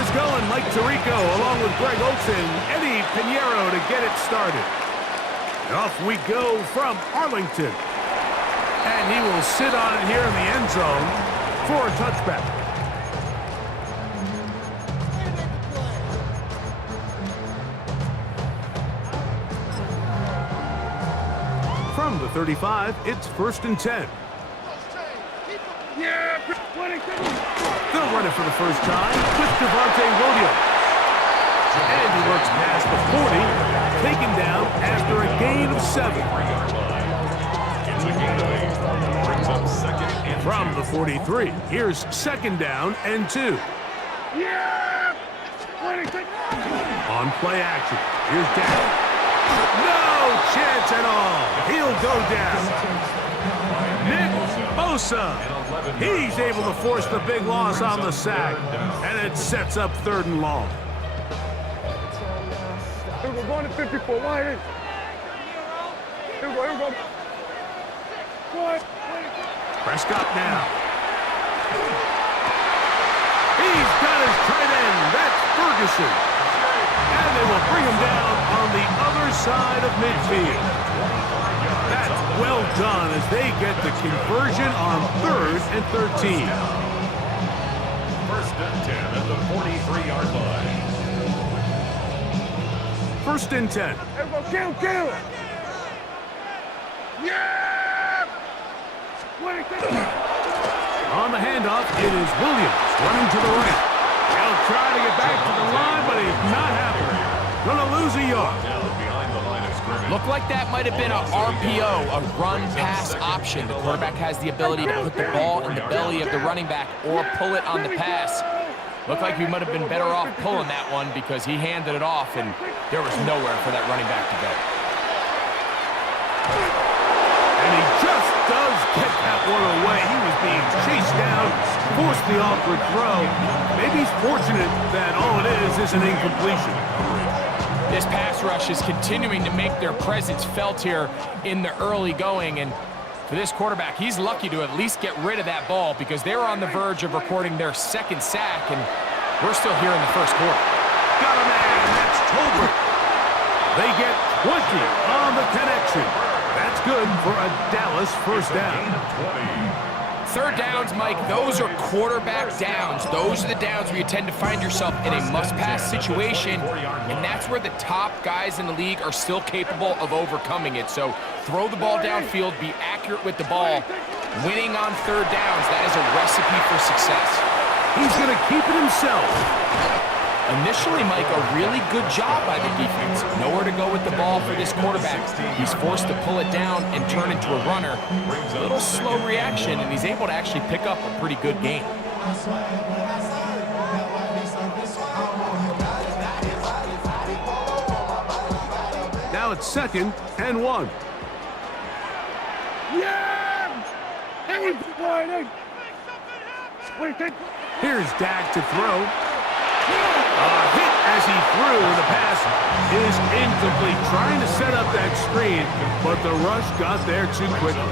this going. Mike Tirico along with Greg Olson, Eddie Pinheiro to get it started. And off we go from Arlington. And he will sit on it here in the end zone for a touchback. From the 35, it's 1st and 10. They'll run it for the first time with Devontae Williams. And he works past the 40, taken down after a gain of 7. From the 43, here's 2nd down and 2. On play action, here's down. No chance at all. He'll go down. Nick Bosa. He's able to force the big loss on the sack. And it sets up 3rd and long. We're going to 54. Why? Here we go. What? Prescott now. He's got his tight end. That's Ferguson. And they will bring him down on the other side of midfield. That's well done as they get the conversion on 3rd and 13. 1st and 10 at the 43-yard line. 1st and 10. Kill. Yeah! On the handoff, it is Williams running to the right. He'll try to get back to the line, but he's not happening. Gonna lose a yard. Looked like that might have been a RPO, a run-pass option. The quarterback has the ability to put the ball in the belly of the running back or pull it on the pass. Looked like he might have been better off pulling that one because he handed it off, and there was nowhere for that running back to go. And he just does get that one away. He was being chased down, forced the awkward throw. Maybe he's fortunate that all it is an incompletion. This pass rush is continuing to make their presence felt here in the early going, and for this quarterback, he's lucky to at least get rid of that ball because they're on the verge of recording their 2nd sack, and we're still here in the 1st quarter. Got a man, that's Tolbert. They get 20 on the connection. That's good for a Dallas 1st down. 3rd downs, Mike, those are quarterback downs. Those are the downs where you tend to find yourself in a must-pass situation, and that's where the top guys in the league are still capable of overcoming it. So throw the ball downfield, be accurate with the ball. Winning on 3rd downs, that is a recipe for success. He's going to keep it himself. Initially, Mike, a really good job by the defense. Nowhere to go with the ball for this quarterback. He's forced to pull it down and turn into a runner. A little slow reaction, and he's able to actually pick up a pretty good gain. Now it's 2nd and 1. Yeah! Here's Dak to throw. A hit as he threw. The pass is incomplete. Trying to set up that screen, but the rush got there too quickly.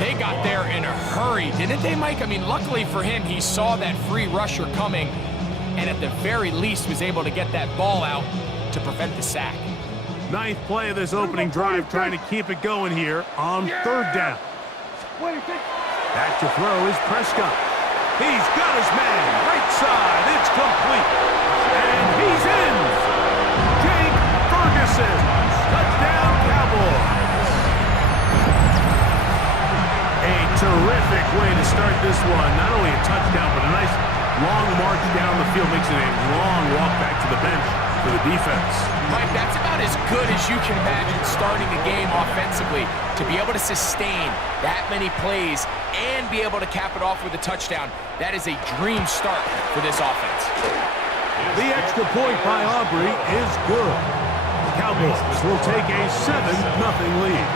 They got there in a hurry, didn't they, Mike? I mean, luckily for him, he saw that free rusher coming, and at the very least was able to get that ball out to prevent the sack. 9th play of this opening drive, trying to keep it going here on 3rd down. Back to throw is Prescott. He's got his man, right side, it's complete. And he's in. Jake Ferguson, touchdown Cowboys. A terrific way to start this one. Not only a touchdown, but a nice long march down the field. Makes it a long walk back to the bench for the defense. Mike, that's about as good as you can imagine starting a game offensively. To be able to sustain that many plays and be able to cap it off with a touchdown, that is a dream start for this offense. The extra point by Aubrey is good. The Cowboys will take a 7-0 lead.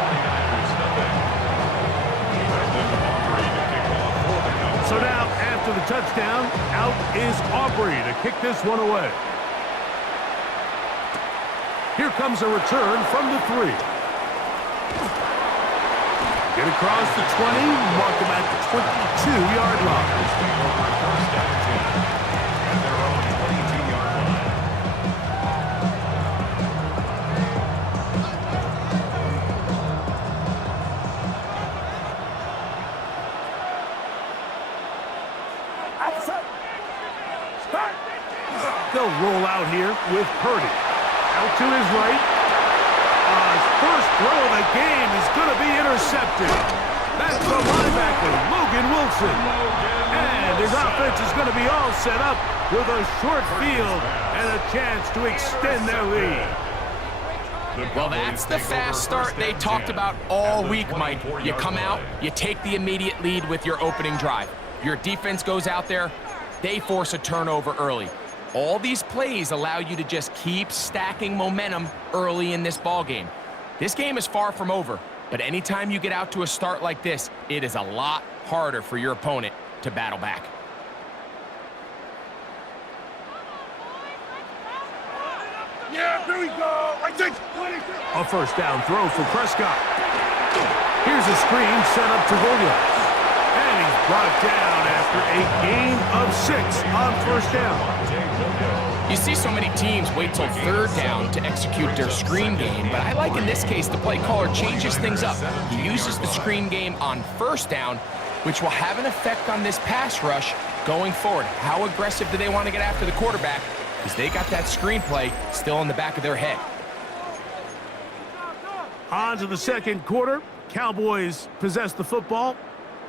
So now, after the touchdown, out is Aubrey to kick this one away. Here comes a return from the 3. Get across the 20, mark him at the 22-yard line. They'll roll out here with Purdy. Out to his right. His first throw of the game is going to be intercepted. That's the linebacker, Logan Wilson. And his offense is going to be all set up with a short field and a chance to extend their lead. Well, that's the fast start they talked about all week, Mike. You come out, you take the immediate lead with your opening drive. Your defense goes out there, they force a turnover early. All these plays allow you to just keep stacking momentum early in this ball game. This game is far from over, but anytime you get out to a start like this, it is a lot harder for your opponent to battle back. Yeah, here we go. A first down throw for Prescott. Here's a screen set up to Williams. And he's brought down after a gain of 6 on first down. You see so many teams wait till third down to execute their screen game, but I like in this case the play caller changes things up. He uses the screen game on first down, which will have an effect on this pass rush going forward. How aggressive do they want to get after the quarterback? Because they got that screenplay still in the back of their head. On to the second quarter. Cowboys possess the football.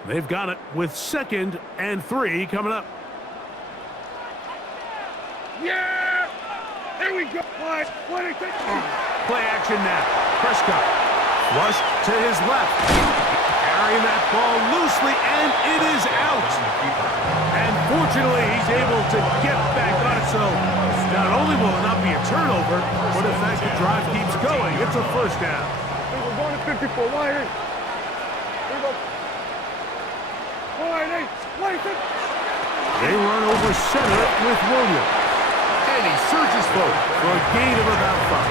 They've got it with 2nd and 3 coming up. Yeah! Here we go. Play action now. Prescott flushed to his left. Carrying that ball loosely, and it is out. And fortunately, he's able to get back on it. So not only will it not be a turnover, but in fact the drive keeps going. It's a first down. We're going to 54. Wide eight. Here we go. Wide eight. They run over center with Williams. And he surges forward for a gain of about 5.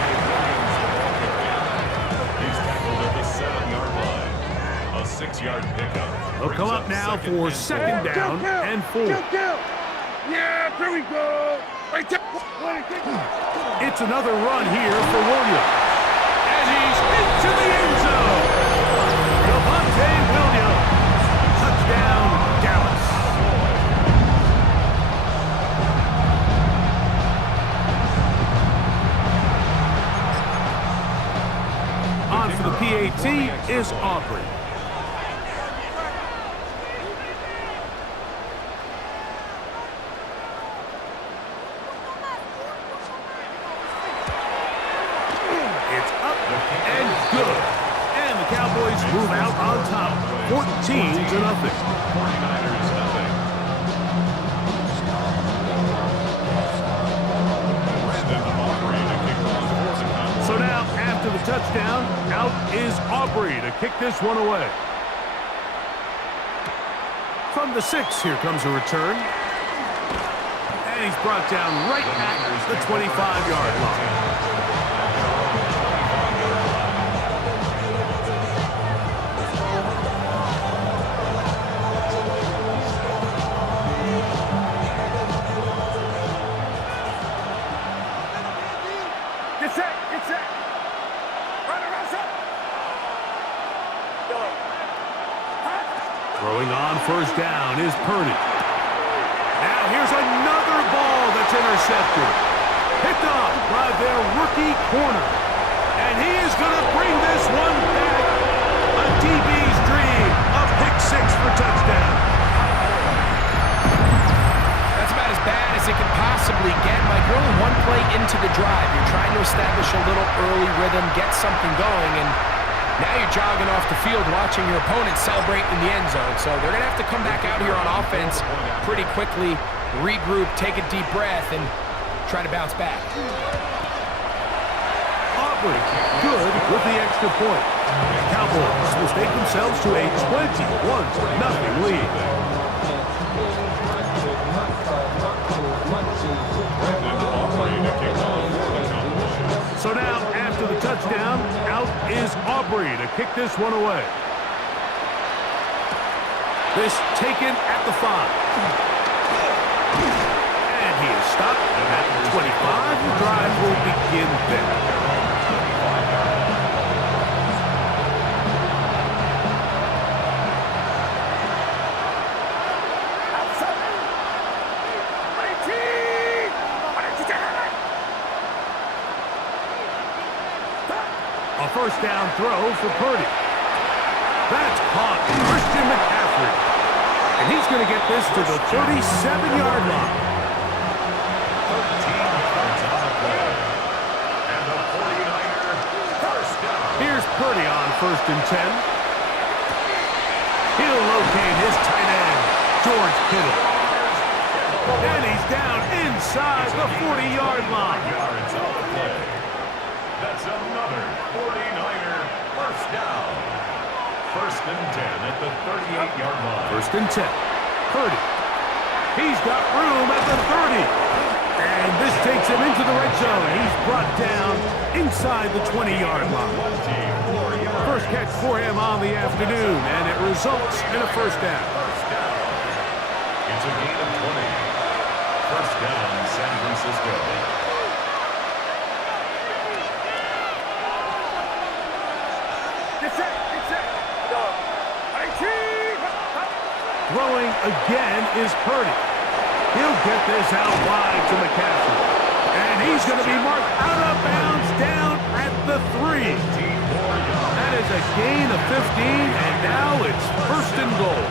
He's tackled at the 7-yard line. A 6-yard pickup. They'll come up now for 2nd down and 4. Yeah, here we go. It's another run here for Williams. And he's into the end zone. Javonte Williams. Touchdown, Dallas. On for the PAT is Aubrey. It's up and good. And the Cowboys move out on top, 14-0. 49ers nothing. So now, after the touchdown, out is Aubrey to kick this one away. From the 6, here comes a return. And he's brought down right at the 25-yard line. Throwing on first down is Purdy. Now here's another ball that's intercepted. Picked off by their rookie corner. And he is going to bring this one back. A DB's dream. A pick 6 for touchdown. That's about as bad as it can possibly get. Like, you're only one play into the drive. You're trying to establish a little early rhythm, get something going, and now you're jogging off the field watching your opponent celebrate in the end zone. So they're going to have to come back out here on offense pretty quickly, regroup, take a deep breath, and try to bounce back. Aubrey good with the extra point. Cowboys will take themselves to a 21-0 lead. So now, after the touchdown, out is Aubrey to kick this one away. This taken at the 5. And he is stopped at the 25. The drive will begin there. first down throw for Purdy. That's caught. Christian McCaffrey. And he's going to get this to the 37-yard line. 13 yards on the play. And the 49er first down. Here's Purdy on 1st and 10. He'll locate his tight end, George Kittle. And he's down inside the 40-yard line. Yards on the play. That's another 49er first down. 1st and 10 at the 38-yard line. 1st and 10. Purdy. He's got room at the 30. And this takes him into the red zone. He's brought down inside the 20-yard line. First catch for him on the afternoon, and it results in a first down. It's a gain of 20. First down, San Francisco. Throwing again is Purdy. He'll get this out wide to McCaffrey. And he's going to be marked out of bounds down at the 3. That is a gain of 15, and now it's 1st and goal.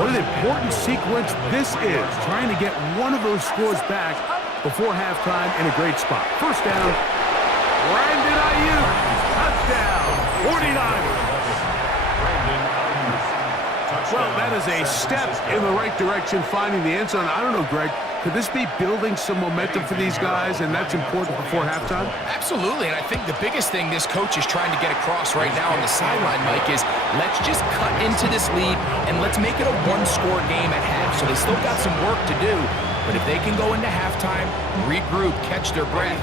What an important sequence this is, trying to get one of those scores back before halftime in a great spot. First down, Brandon Ayuk, touchdown, 49ers. Well, that is a step in the right direction, finding the end zone. I don't know, Greg, could this be building some momentum for these guys, and that's important before halftime? Absolutely, and I think the biggest thing this coach is trying to get across right now on the sideline, Mike, is let's just cut into this lead, and let's make it a one-score game at half. So they still got some work to do, but if they can go into halftime, regroup, catch their breath,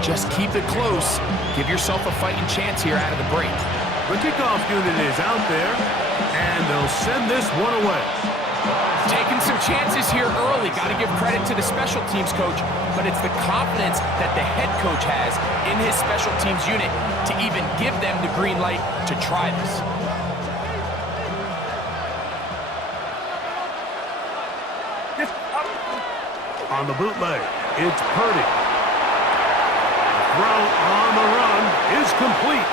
just keep it close, give yourself a fighting chance here out of the break. The kickoff unit is out there, and they'll send this one away. Taking some chances here early. Got to give credit to the special teams coach, but it's the confidence that the head coach has in his special teams unit to even give them the green light to try this. On the bootleg, it's Purdy. The throw on the run is complete.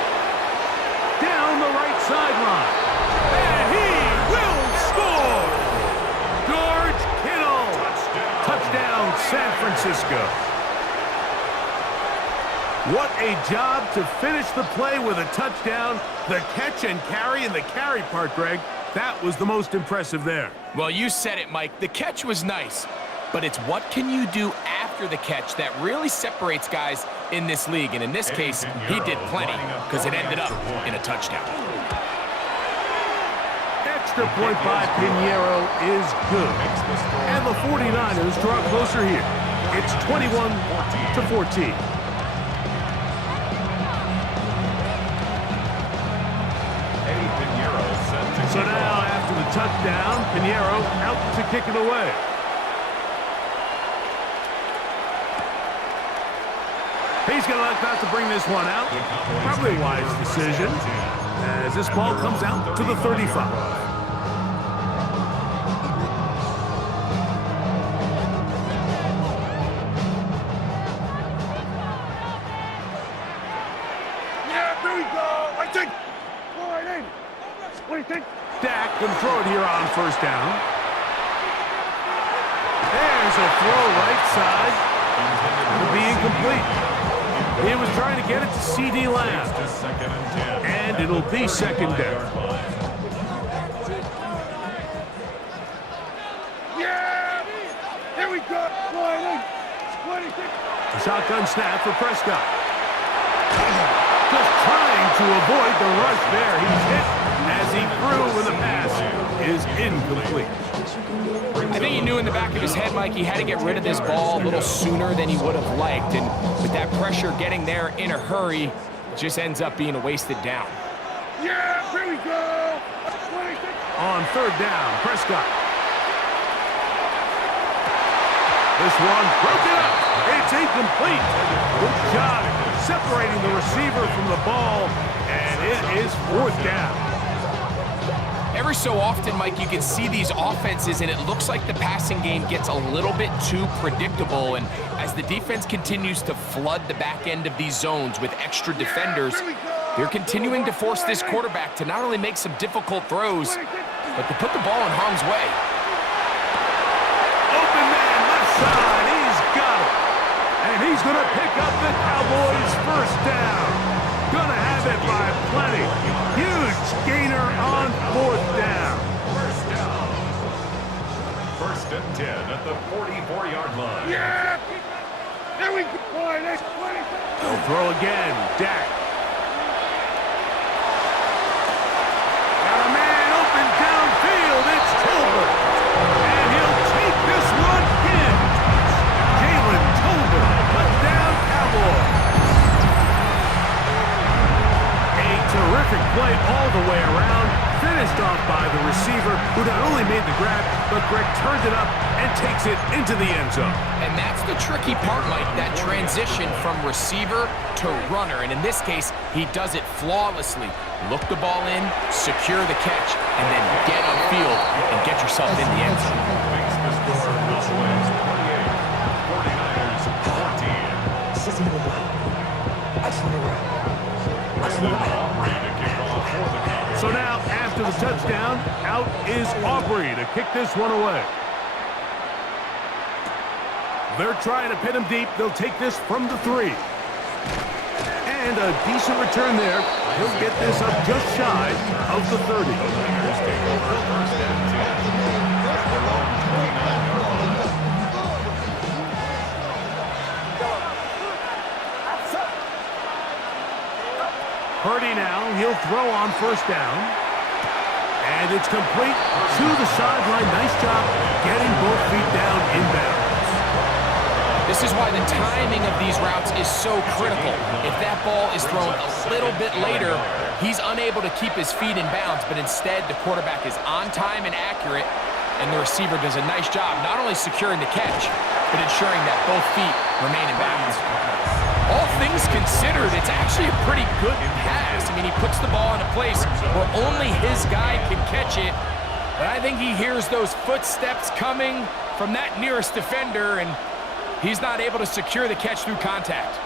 Down the right sideline. And he will score! George Kittle! Touchdown, San Francisco. What a job to finish the play with a touchdown. The catch and carry, and the carry part, Greg, that was the most impressive there. Well, you said it, Mike. The catch was nice, but it's what can you do after the catch that really separates guys in this league. And in this case, he did plenty because it ended up in a touchdown. Extra point by Pinheiro is good. And the 49ers draw closer here. It's 21-14. So now, after the touchdown, Pinheiro out to kick it away. He's going to elect not to bring this one out. Probably a wise decision, as this ball comes out to the 35. Dak can throw it here on first down. There's a throw right side. It'll be incomplete. He was trying to get it to C.D. Lamb. And it'll be second down. Yeah! Here we go! A shotgun snap for Prescott. Just trying to avoid the rush there. He's hit as he threw when the pass is incomplete. I think he knew in the back of his head, Mike, he had to get rid of this ball a little sooner than he would have liked. And with that pressure getting there in a hurry, it just ends up being a wasted down. Yeah, here we go! On third down, Prescott. This one broken up. It's incomplete. Good job separating the receiver from the ball, and it is fourth down. Every so often, Mike, you can see these offenses, and it looks like the passing game gets a little bit too predictable. And as the defense continues to flood the back end of these zones with extra defenders, They're continuing to force this quarterback to not only make some difficult throws, but to put the ball in harm's way. Open man, left side. He's got it. And he's going to pick up the Cowboys' first down. Going to have it by plenty. Huge gainer on fourth down. First down. First and 10 at the 44-yard line. Yeah! There we go. Boy, that's 20. They'll throw again. Dak. Got a man open downfield. It's Tolbert. And he'll take this one in. Jalen Tolbert. Touchdown, Cowboys. A terrific play all the way around. Finished off by the receiver, who not only made the grab, but Greg turned it up and takes it into the end zone. And that's the tricky part, Mike, that transition from receiver to runner. And in this case, he does it flawlessly. Look the ball in, secure the catch, and then get upfield and get yourself in the end zone. Makes the score Cowboys 28, 49ers 14. Aubrey to kick off for the Cowboys. So now, after the touchdown, out is Aubrey to kick this one away. They're trying to pin him deep. They'll take this from the 3. And a decent return there. He'll get this up just shy of the 30. Niners take over first and 10 at their own 29-yard line. Purdy now, he'll throw on first down. And it's complete to the sideline. Nice job getting both feet down inbounds. This is why the timing of these routes is so critical. If that ball is thrown a little bit later, he's unable to keep his feet in bounds, but instead the quarterback is on time and accurate, and the receiver does a nice job not only securing the catch, but ensuring that both feet remain in bounds. All things considered, it's actually a pretty good pass. I mean, he puts the ball in a place where only his guy can catch it, but I think he hears those footsteps coming from that nearest defender, and he's not able to secure the catch through contact.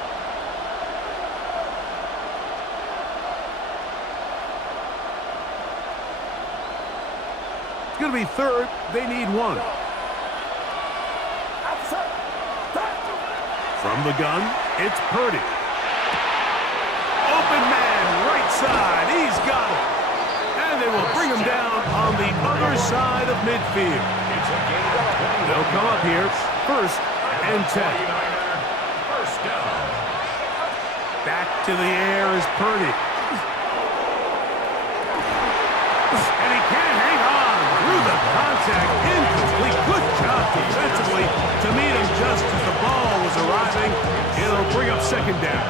It's going to be third. They need 1. From the gun, it's Purdy. Open man, right side. He's got it. And they will bring him down on the other side of midfield. They'll come up here first and 10. First down. Back to the air is Purdy. And he can't hang on through the contact. Incomplete. Good job defensively to meet him just as the ball was arriving. It'll bring up second down.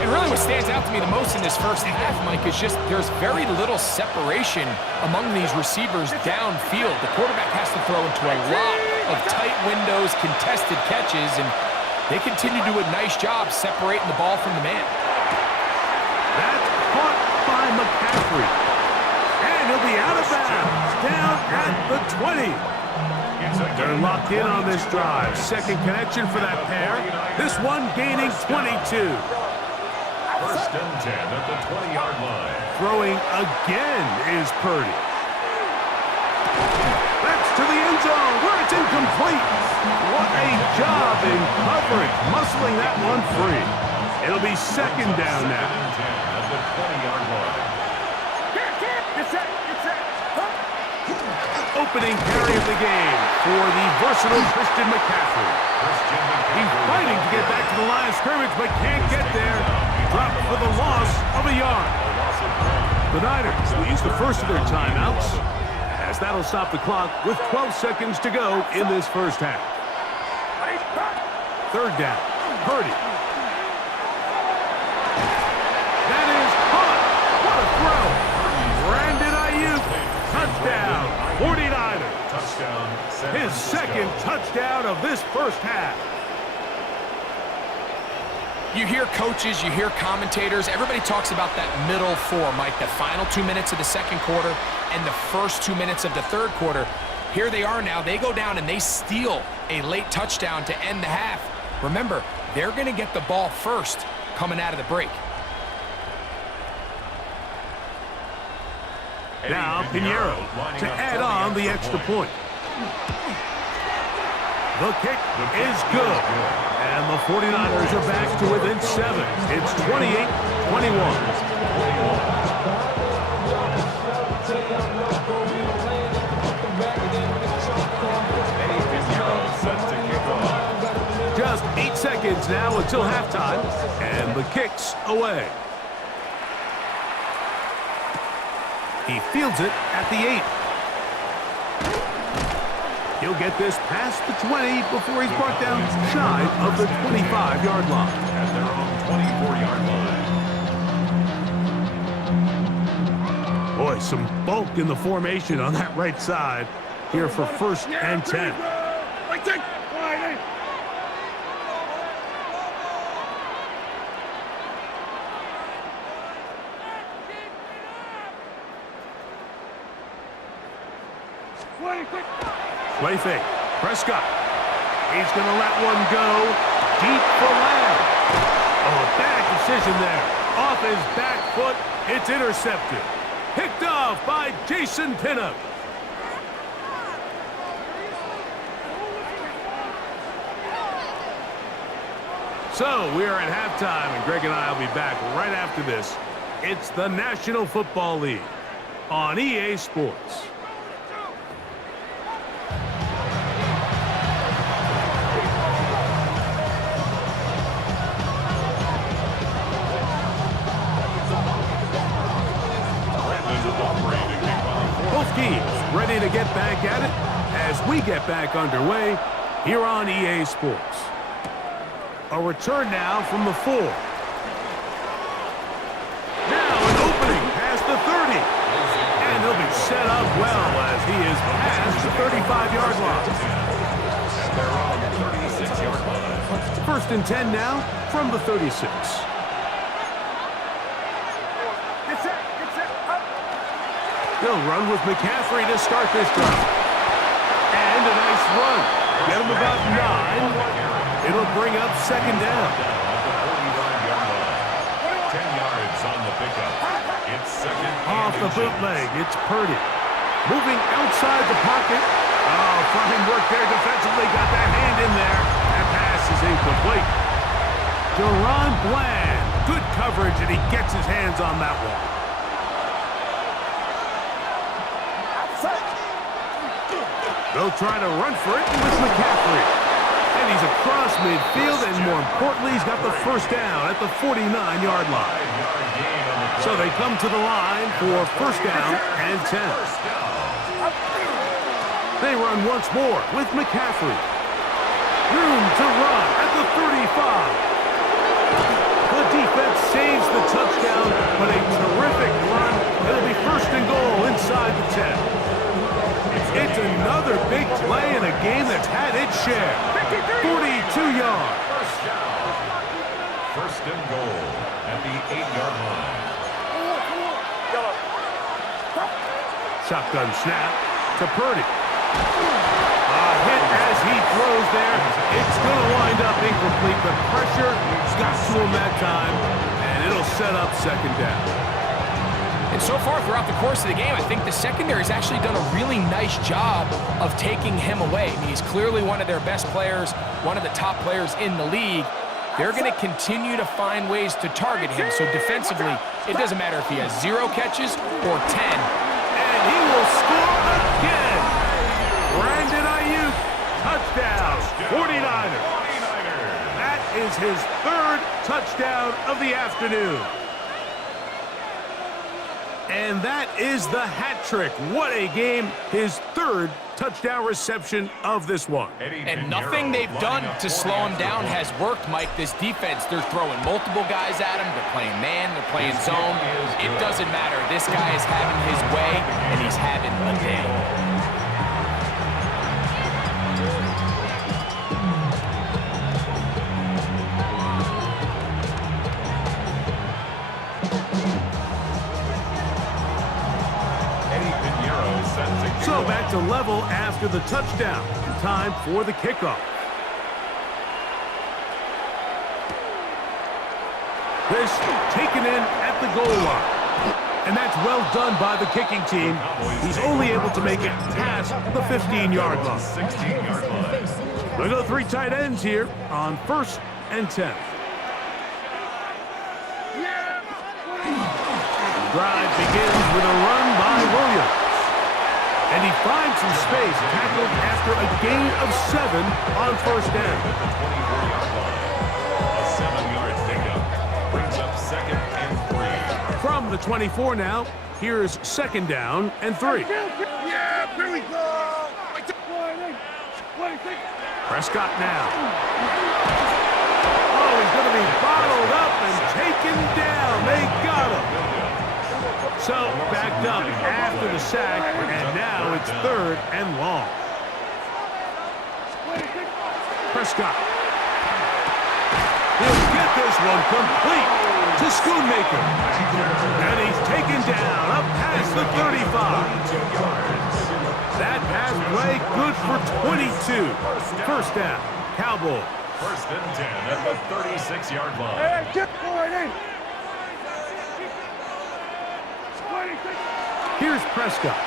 And really what stands out to me the most in this first half, Mike, is just there's very little separation among these receivers downfield. The quarterback has to throw into a lot of tight windows, contested catches, and they continue to do a nice job separating the ball from the man. That's caught by McCaffrey. And he'll be out of bounds, down at the 20. They're locked in on this drive. Second connection for that pair. This one gaining 22. First and 10 at the 20-yard line. Throwing again is Purdy. That's to the end zone where it's incomplete. What a job in coverage, muscling that one free. It'll be second down now. Second and 10 at the 20-yard line. Opening carry of the game for the versatile Christian McCaffrey. He's fighting to get back to the line of scrimmage, but can't get there. Dropped for the loss of a yard. The Niners will use the first of their timeouts, as that'll stop the clock with 12 seconds to go in this first half. Third down, Purdy. That is caught. What a throw. Brandon Ayuk, touchdown, 49ers. Touchdown. His second touchdown of this first half. You hear coaches, you hear commentators, everybody talks about that middle 4, Mike, the final 2 minutes of the second quarter and the first 2 minutes of the third quarter. Here they are now. They go down and they steal a late touchdown to end the half. Remember, they're going to get the ball first coming out of the break. Now Pinheiro to add on the extra point. The kick is good. And the 49ers are back to within 7. It's 28-21. Just 8 seconds now until halftime, and the kick's away. He fields it at the 8. He'll get this past the 20 before he's brought down shy of the 25-yard line. At their own 24-yard line. Boy, some bulk in the formation on that right side here for 1st and 10. Play fake. Prescott. He's going to let one go deep for Lamb. Oh, a bad decision there. Off his back foot. It's intercepted. Picked off by Jason Pinnock. So we are at halftime, and Greg and I will be back right after this. It's the National Football League on EA Sports. Both teams ready to get back at it as we get back underway here on EA Sports. A return now from the 4. Now an opening past the 30. And he'll be set up well as he is past the 35-yard line. 1st and 10 now from the 36. They'll run with McCaffrey to start this drive. And a nice run. Get him about 9. It'll bring up 2nd down. 10 yards on the pickup. It's 2nd. Off the bootleg, it's Purdy. Moving outside the pocket. Oh, fine work there defensively. Got that hand in there. That pass is incomplete. Deron Bland. Good coverage, and he gets his hands on that one. They'll try to run for it with McCaffrey. And he's across midfield, and more importantly, he's got the 1st down at the 49-yard line. So they come to the line for 1st down and 10. They run once more with McCaffrey. Room to run at the 35. The defense saves the touchdown, but a terrific run. It'll be 1st and goal inside the 10. It's another big play in a game that's had its share. 42 yards. 1st and goal at the 8-yard line. Shotgun snap to Purdy. A hit as he throws there. It's going to wind up incomplete. The pressure got to him that time, and it'll set up 2nd down. And so far throughout the course of the game, I think the secondary's actually done a really nice job of taking him away. I mean, he's clearly one of their best players, one of the top players in the league. They're going to continue to find ways to target him. So defensively, it doesn't matter if he has 0 catches or 10. And he will score again. Brandon Ayuk, touchdown, 49ers. That is his 3rd touchdown of the afternoon. And that is the hat trick. What a game. His 3rd touchdown reception of this one. And nothing they've done to slow him down has worked, Mike. This defense, they're throwing multiple guys at him. They're playing man. They're playing zone. It doesn't matter. This guy is having his way, and he's having a day. So back to level after the touchdown. Time for the kickoff. This taken in at the goal line. And that's well done by the kicking team. He's only able to make it past the 15-yard line. 16-yard line. We'll go 3 tight ends here on 1st and 10. Drive begins with a run by Williams. And he finds some space, tackled after a gain of 7 on 1st down. At the 24-yard line. A 7-yard pickup brings up 2nd and 3. From the 24 now, here's 2nd down and 3. Yeah, here we go. Prescott now. Oh, he's going to be bottled up and taken down. They got him. So, backed up after the sack, and now it's 3rd and long. Prescott. He'll get this one complete to Schoonmaker. And he's taken down up past the 35. That pass play good for 22. 1st down, Cowboys. 1st and 10 at the 36-yard line. Hey, get going in. Here's Prescott.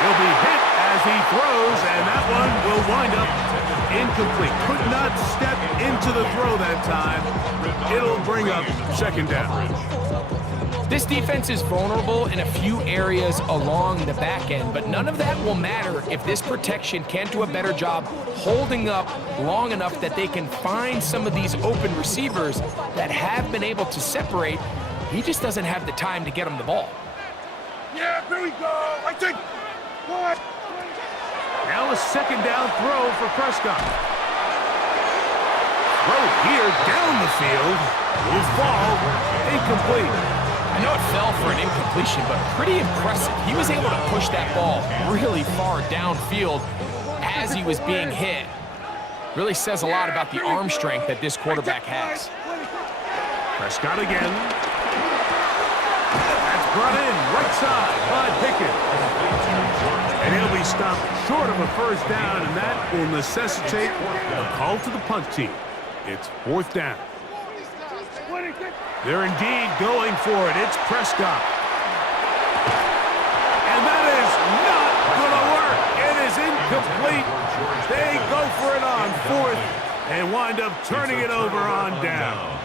He'll be hit as he throws, and that one will wind up incomplete. Could not step into the throw that time. It'll bring up 2nd down. This defense is vulnerable in a few areas along the back end, but none of that will matter if this protection can't do a better job holding up long enough that they can find some of these open receivers that have been able to separate. He just doesn't have the time to get him the ball. Yeah, here we go. I think. What? Now a 2nd down throw for Prescott. Throw here down the field. Will fall incomplete. I know it fell for an incompletion, but pretty impressive. He was able to push that ball really far downfield as he was being hit. Really says a lot about the arm strength that this quarterback has. Prescott again. That's brought in right side by Pickett. And he'll be stopped short of a 1st down, and that will necessitate a call to the punt team. It's 4th down. They're indeed going for it. It's Prescott. And that is not going to work. It is incomplete. They go for it on 4th and wind up turning it over on down.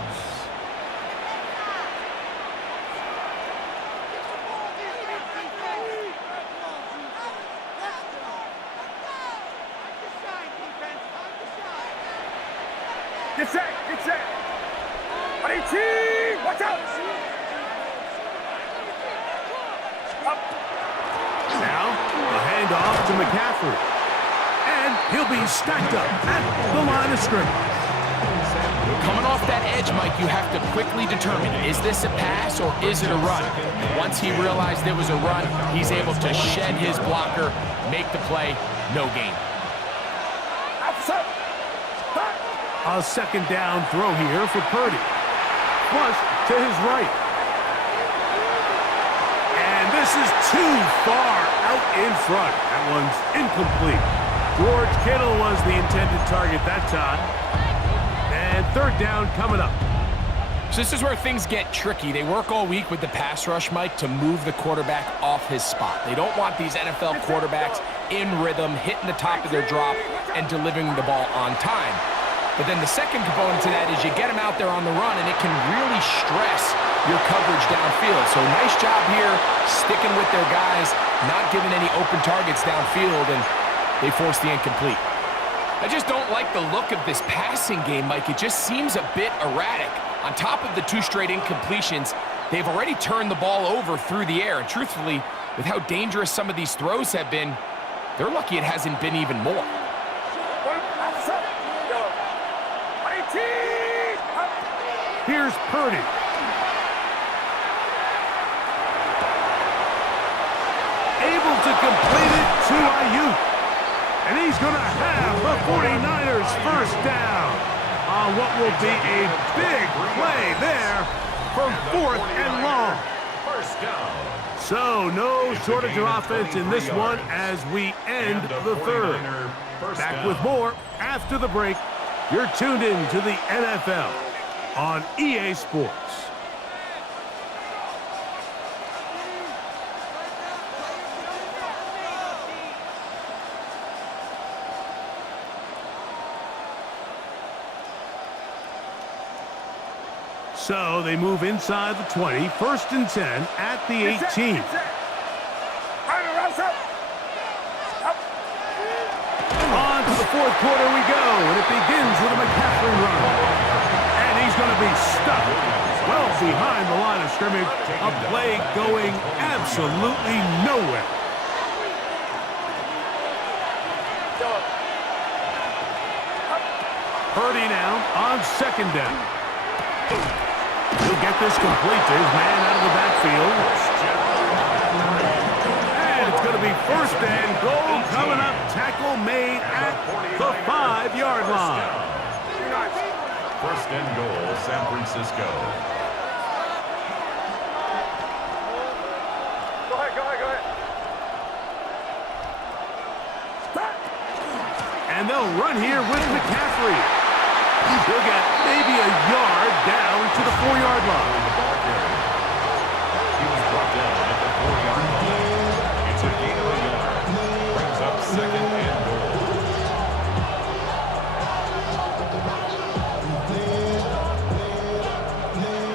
Get set. Get set. 18. Watch out. Up. Now, a handoff to McCaffrey. And he'll be stacked up at the line of scrimmage. Coming off that edge, Mike, you have to quickly determine, is this a pass or is it a run? Once he realized it was a run, he's able to shed his blocker, make the play, no gain. A 2nd down throw here for Purdy. Flush to his right. And this is too far out in front. That one's incomplete. George Kittle was the intended target that time. And 3rd down coming up. So this is where things get tricky. They work all week with the pass rush, Mike, to move the quarterback off his spot. They don't want these NFL quarterbacks in rhythm, hitting the top of their drop, and delivering the ball on time. But then the second component to that is you get them out there on the run, and it can really stress your coverage downfield. So nice job here, sticking with their guys, not giving any open targets downfield, and they force the incomplete. I just don't like the look of this passing game, Mike. It just seems a bit erratic. On top of the 2 straight incompletions, they've already turned the ball over through the air. And truthfully, with how dangerous some of these throws have been, they're lucky it hasn't been even more. Here's Purdy. Able to complete it to Ayuk. And he's going to have the 49ers 1st down on what will be a big play there for 4th and long. 1st down. So no shortage of offense in this one as we end the 3rd. Back with more after the break. You're tuned in to the NFL on EA Sports. So they move inside the 20, 1st and 10 at the 18. On to the 4th quarter we go, and it begins with a McCaffrey run. And he's going to be stuck well behind the line of scrimmage. A play going absolutely nowhere. Purdy now on 2nd down. He'll get this complete to his man out of the backfield. And it's going to be 1st and goal coming up. Tackle made at the 5-yard line. 1st and goal, San Francisco. Go ahead. And they'll run here with McCaffrey. He'll get maybe a yard down to the 4-yard line. He was brought down at the 4-yard line. It's a gain of a yard. Brings up 2nd and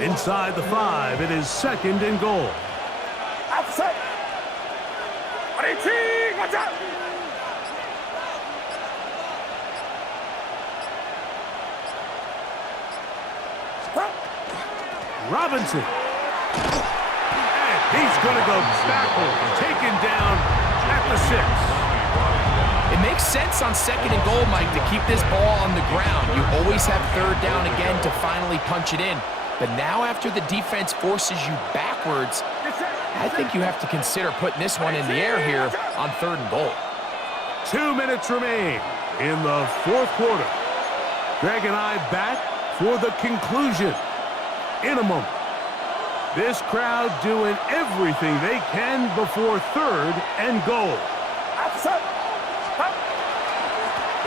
goal. Inside the 5, it is 2nd and goal. Outside. Watch out. Robinson. And he's going to go backwards, taken down at the 6. It makes sense on 2nd and goal, Mike, to keep this ball on the ground. You always have 3rd down again to finally punch it in. But now after the defense forces you backwards, I think you have to consider putting this one in the air here on 3rd and goal. 2 minutes remain in the 4th quarter. Greg and I back for the conclusion in a moment. This crowd doing everything they can before 3rd and goal.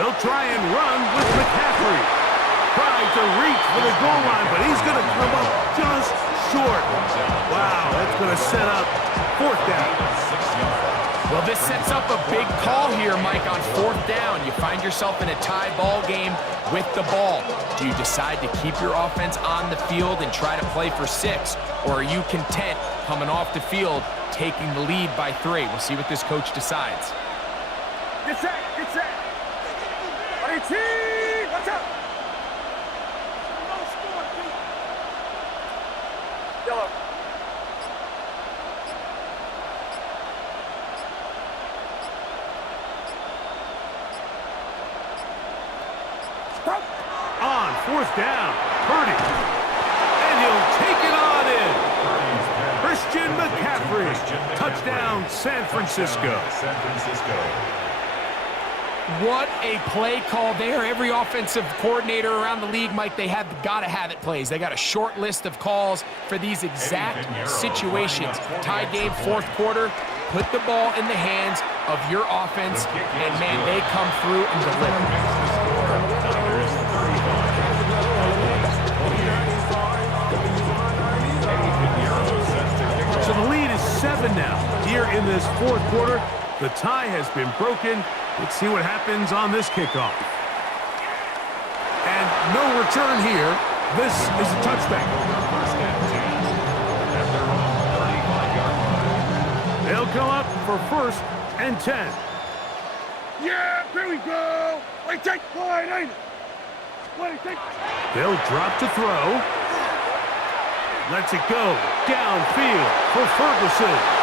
They'll try and run with McCaffrey. Trying to reach for the goal line, but he's going to come up just short. Wow, that's going to set up 4th down. Well, this sets up a big call here, Mike, on 4th down. You find yourself in a tie ball game with the ball. Do you decide to keep your offense on the field and try to play for 6? Or are you content coming off the field, taking the lead by 3? We'll see what this coach decides. Get set. Watch out. Yellow. On 4th down, Purdy. And he'll take it on in. Christian McCaffrey. Touchdown, San Francisco. What a play call there. Every offensive coordinator around the league, Mike, they have got to have it plays. They got a short list of calls for these exact situations. Tie game, 4th quarter. Put the ball in the hands of your offense, and, man, they come through and deliver. So the lead is 7 now. Here in this 4th quarter, the tie has been broken. Let's see what happens on this kickoff. And no return here. This is a touchback. They'll come up for 1st and 10. Yeah, here we go. Wait, take. They'll drop to throw. Lets it go downfield for Ferguson.